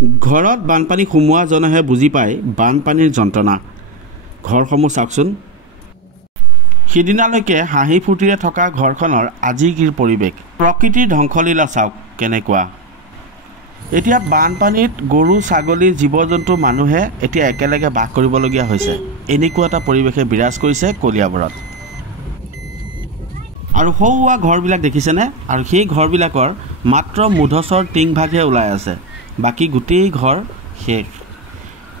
ঘৰত বানপানী সোমোৱা জনেহে বুজি পায় বানপানীৰ যন্ত্ৰণা। ঘৰসমূহ চাওকচোন। সিদিনালৈকে হাঁহি ফূৰ্তিৰে থকা ঘৰখনৰ আজি কি পৰিৱেশ। প্ৰকৃতিৰ ধ্বংসলীলা চাওক কেনেকুৱা। এতিয়া বানপানীত গৰু ছাগলী জীৱ জন্তু মানুহে এতিয়া একেলগে বাস কৰিবলগীয়া হৈছে। এনেকুৱা এটা পৰিৱেশে বিৰাজ কৰিছে কলিয়াবৰত। আৰু সৌৱা ঘৰবিলাক দেখিছেনে? আৰু সেই ঘৰবিলাকৰ মাত্ৰ মুধচৰ টিংভাগহে ওলাই আছে, বাকী গোটেই ঘৰ শেষ।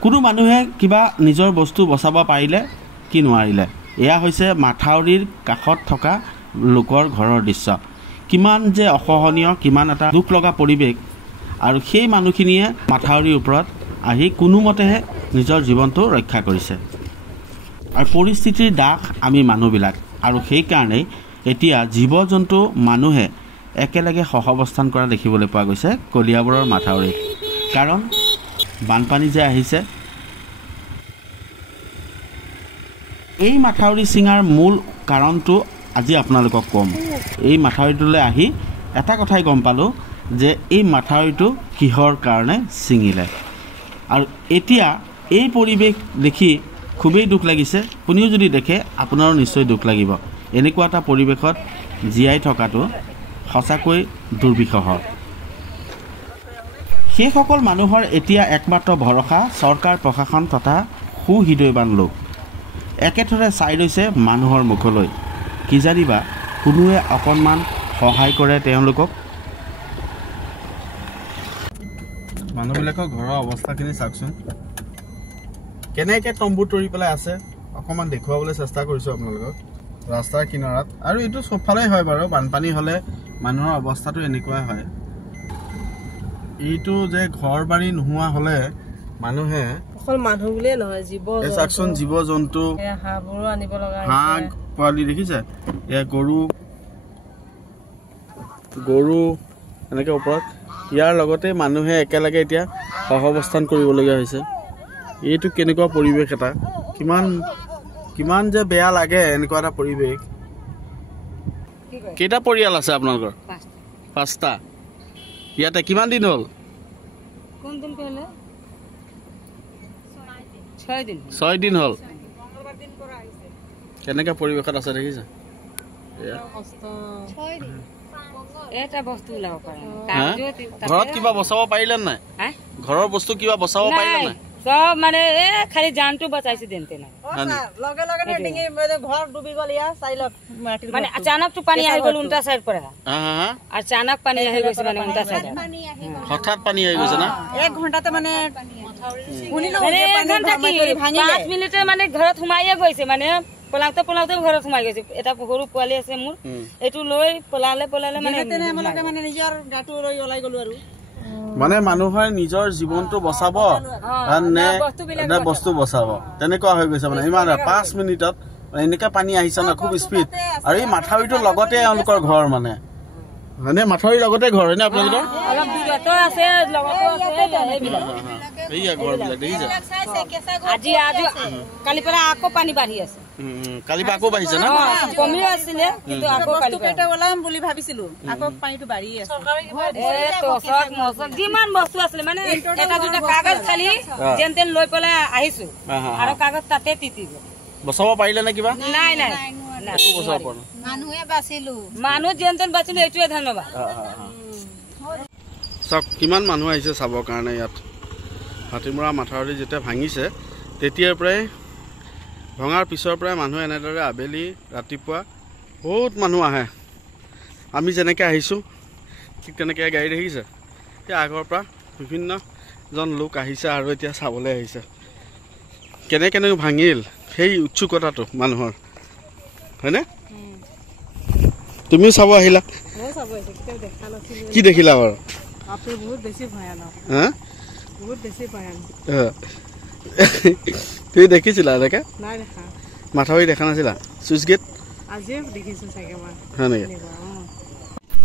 কোনো মানুহে কিবা নিজৰ বস্তু বচাব পাৰিলে কি নোৱাৰিলে। এয়া হৈছে মাথাউৰিৰ কাষত থকা লোকৰ ঘৰৰ দৃশ্য। কিমান যে অসহনীয়, কিমান এটা দুখ লগা পৰিৱেশ। আৰু সেই মানুহখিনিয়ে মাথাউৰিৰ ওপৰত আহি কোনোমতেহে নিজৰ জীৱনটো ৰক্ষা কৰিছে। আৰু পৰিস্থিতিৰ দাস আমি মানুহবিলাক। আৰু সেইকাৰণেই এতিয়া জীৱ জন্তু মানুহে একেলগে সহাৱস্থান কৰা দেখিবলৈ পোৱা গৈছে কলিয়াবৰৰ মাথাউৰিত। কাৰণ বানপানী যে আহিছে। এই মাথাউৰি ছিঙাৰ মূল কাৰণটো আজি আপোনালোকক ক'ম। এই মাথাউৰিটোলৈ আহি এটা কথাই গম পালোঁ যে এই মাথাউৰিটো কিহৰ কাৰণে ছিঙিলে। আৰু এতিয়া এই পৰিৱেশ দেখি খুবেই দুখ লাগিছে। কোনেও যদি দেখে আপোনাৰো নিশ্চয় দুখ লাগিব। এনেকুৱা এটা পৰিৱেশত জীয়াই থকাটো সঁচাকৈ দুৰ্বিষহ। সেইসকল মানুহৰ এতিয়া একমাত্ৰ ভৰসা চৰকাৰ প্ৰশাসন তথা সুহৃদয়বান লোক। একেথৰে চাই ৰৈছে মানুহৰ মুখলৈ। কি জানিবা কোনোৱে অকণমান সহায় কৰে তেওঁলোকক। মানুহবিলাকৰ ঘৰৰ অৱস্থাখিনি চাওকচোন। কেনেকৈ তম্বু তৰি পেলাই আছে অকণমান দেখুৱাবলৈ চেষ্টা কৰিছোঁ আপোনালোকক। ৰাস্তাৰ কিনাৰত আৰু এইটো চবফালেই হয় বাৰু। বানপানী হ'লে মানুহৰ অৱস্থাটো এনেকুৱাই হয়। এইটো যে ঘৰ বাৰী নোহোৱা হ'লে মানুহে অকল মানুহ বুলিয়ে নহয়, চাওকচোন জীৱ জন্তু হাঁহবোৰো আনিব লগা হৈছে। হাঁহ পোৱালি দেখিছে, এয়া গৰু এনেকৈ ওপৰত। ইয়াৰ লগতে মানুহে একেলগে এতিয়া সহাৱস্থান কৰিবলগীয়া হৈছে। এইটো কেনেকুৱা পৰিৱেশ এটা, কিমান যে বেয়া লাগে এনেকুৱা এটা পৰিৱেশ। কেইটা পৰিয়াল আছে আপোনালোকৰ? 5টা। ইয়াতে কিমান দিন হ'ল? 6 দিন হ'ল। কেনেকুৱা পৰিৱেশত আছে দেখিছে? ঘৰত কিবা বচাব পাৰিলে নাই? ঘৰৰ বস্তু কিবা বচাব পাৰিলে নাই? সব মানে খালি জানটো বচাইছে দেনতে নাই। লগে লগে ডিঙি ঘৰ ডুবি গল। ইয়া সাইলত মানে अचानक তো পানী আহি গল উল্টা সাইড পৰা। अचानक পানী আহি গৈছে মানে উল্টা সাইড। হঠাৎ পানী আহি গৈছে না? 1 ঘন্টাতে মানে 5 মিনিটে মানে ঘৰত সোমাইয়ে গৈছে। মানে পলাওতে ঘৰত সোমাই গৈছে। এটা সৰু পোৱালি আছে মোৰ, এইটো লৈ পলালে মানে নিজৰ গাটো লৈ ওলাই গলো আৰু। মানে মানুহে নিজৰ জীৱনটো বচাব নে বস্তু বচাব তেনেকুৱা হৈ গৈছে। মানে ইমান 5 মিনিটত এনেকৈ পানী আহিছে না, খুব স্পীড। আৰু এই মাথাউৰিটোৰ লগতে এওঁলোকৰ ঘৰ, মানে মাথাউৰিৰ লগতে ঘৰ হয়নে আপোনালোকৰ? অলপ দূৰতো আছে, লগতো আছে। এইয়া ঘৰবিলাক দেখিছে? আজি কালি পৰা আকৌ পানী বাঢ়ি আছে। কালি পৰা আকৌ বাঢ়িছে না? কমিও আছিলে কিন্তু আকৌ কালি পেটে ওলাম বুলি ভাবিছিলো, আকৌ পানীটো বাঢ়ি আছে। যিমান বস্তু আছিলে মানে এটা দুটা কাগজ খালি যেন তেন লৈ পেলাই আহিছো। আৰু কাগজ তাতে তিতি গ'ল। বচাব পাৰিলে নে কিবা? নাই মানুহে বাচিলো। মানুহ যেন তেন বাচিলো, এইটোৱে ধন্যবাদ। চাওক কিমান মানুহ আহিছে চাবৰ কাৰণে। ইয়াত হাতীমৰা মাথাউৰি যেতিয়া ভাঙিছে তেতিয়াৰ পৰাই, ভঙাৰ পিছৰ পৰাই মানুহ এনেদৰে আবেলি ৰাতিপুৱা বহুত মানুহ আহে। আমি যেনেকৈ আহিছোঁ ঠিক তেনেকৈ গাড়ী দেখিছে। সেই আগৰ পৰা বিভিন্নজন লোক আহিছে আৰু এতিয়া চাবলৈ আহিছে কেনেকৈ ভাঙিল সেই উৎসুকতাটো মানুহৰ, হয়নে? তুমিও চাব আহিলা? কি দেখিলা বাৰু? তুমি দেখিছিলা এনেকে? মাথাউৰি দেখা নাছিলা? চুইচ গেট হয় নেকি?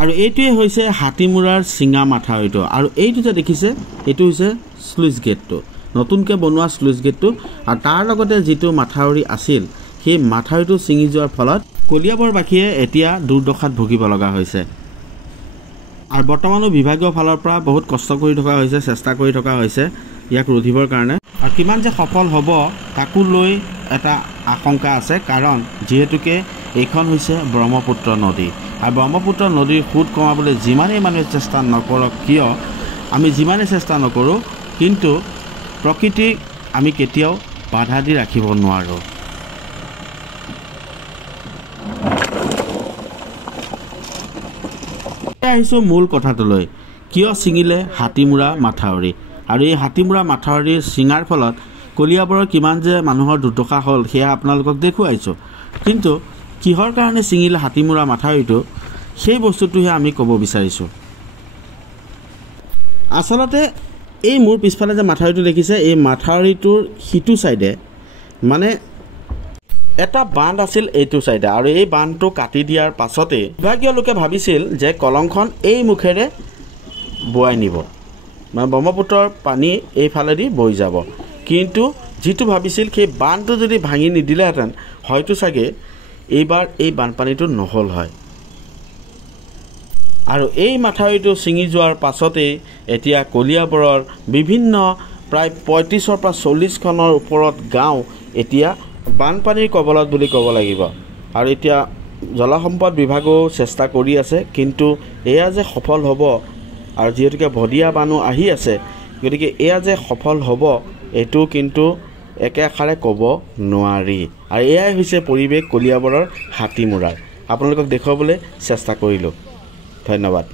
আৰু এইটোৱে হৈছে হাতীমূৰাৰ চিঙা মাথাউৰিটো। আৰু এইটো যে দেখিছে এইটো হৈছে স্লুইচ গেটটো, নতুনকৈ বনোৱা স্লুইচ গেটটো। আৰু তাৰ লগতে যিটো মাথাউৰি আছিল সেই মাথাউৰিটো ছিঙি যোৱাৰ ফলত কলিয়াবৰবাসীয়ে এতিয়া দুৰ্দশাত ভুগিব লগা হৈছে। আৰু বৰ্তমানো বিভাগীয় ফালৰ পৰা বহুত কষ্ট কৰি থকা হৈছে, চেষ্টা কৰি থকা হৈছে ইয়াক ৰোধিবৰ কাৰণে। আৰু কিমান যে সফল হ'ব তাকো লৈ এটা আশংকা আছে, কাৰণ যিহেতুকে এইখন হৈছে ব্ৰহ্মপুত্ৰ নদী আৰু ব্ৰহ্মপুত্ৰ নদীৰ সোঁত কমাবলৈ যিমানেই মানুহে চেষ্টা নকৰক কিয়, আমি যিমানেই চেষ্টা নকৰোঁ কিন্তু প্ৰকৃতিক আমি কেতিয়াও বাধা দি ৰাখিব নোৱাৰোঁ। আহিছোঁ মূল কথাটোলৈ, কিয় ছিঙিলে হাতীমূৰা মাথাউৰি, আৰু এই হাতীমূৰা মাথাউৰি ছিঙাৰ ফলত কলিয়াবৰৰ কিমান যে মানুহৰ দুৰ্দশা হ'ল সেয়া আপোনালোকক দেখুৱাইছোঁ। কিন্তু কিহৰ কাৰণে ছিঙিলে হাতীমূৰা মাথাউৰিটো, সেই বস্তুটোহে আমি ক'ব বিচাৰিছোঁ। আচলতে এই মোৰ পিছফালে যে মাথাউৰিটো দেখিছে, এই মাথাউৰিটোৰ সিটো ছাইডে মানে এটা বান্ধ আছিল এইটো ছাইডে, আৰু এই বান্ধটো কাটি দিয়াৰ পাছতেই বিভাগীয় লোকে ভাবিছিল যে কলংখন এই মুখেৰে বোৱাই নিব, মানে ব্ৰহ্মপুত্ৰৰ পানী এইফালেদি বৈ যাব। কিন্তু যিটো ভাবিছিল সেই বান্ধটো যদি ভাঙি নিদিলেহেঁতেন হয়তো চাগে এইবাৰ এই বানপানীটো নহ'ল হয়। আৰু এই মাথাউৰিটো ছিঙি যোৱাৰ পাছতেই এতিয়া কলিয়াবৰৰ বিভিন্ন প্ৰায় 35ৰ পৰা 40খনৰ ওপৰত গাঁও এতিয়া বানপানীৰ কবলত বুলি ক'ব লাগিব। আৰু এতিয়া জলসম্পদ বিভাগেও চেষ্টা কৰি আছে, কিন্তু এয়া যে সফল হ'ব, আৰু যিহেতুকে ভদীয়া বানো আহি আছে, গতিকে এয়া যে সফল হ'ব এইটো কিন্তু একেষাৰে ক'ব নোৱাৰি। আৰু এয়াই হৈছে পৰিৱেশ কলিয়াবৰৰ হাতীমূৰাৰ। আপোনালোকক দেখুৱাবলৈ চেষ্টা কৰিলোঁ। ধন্যবাদ।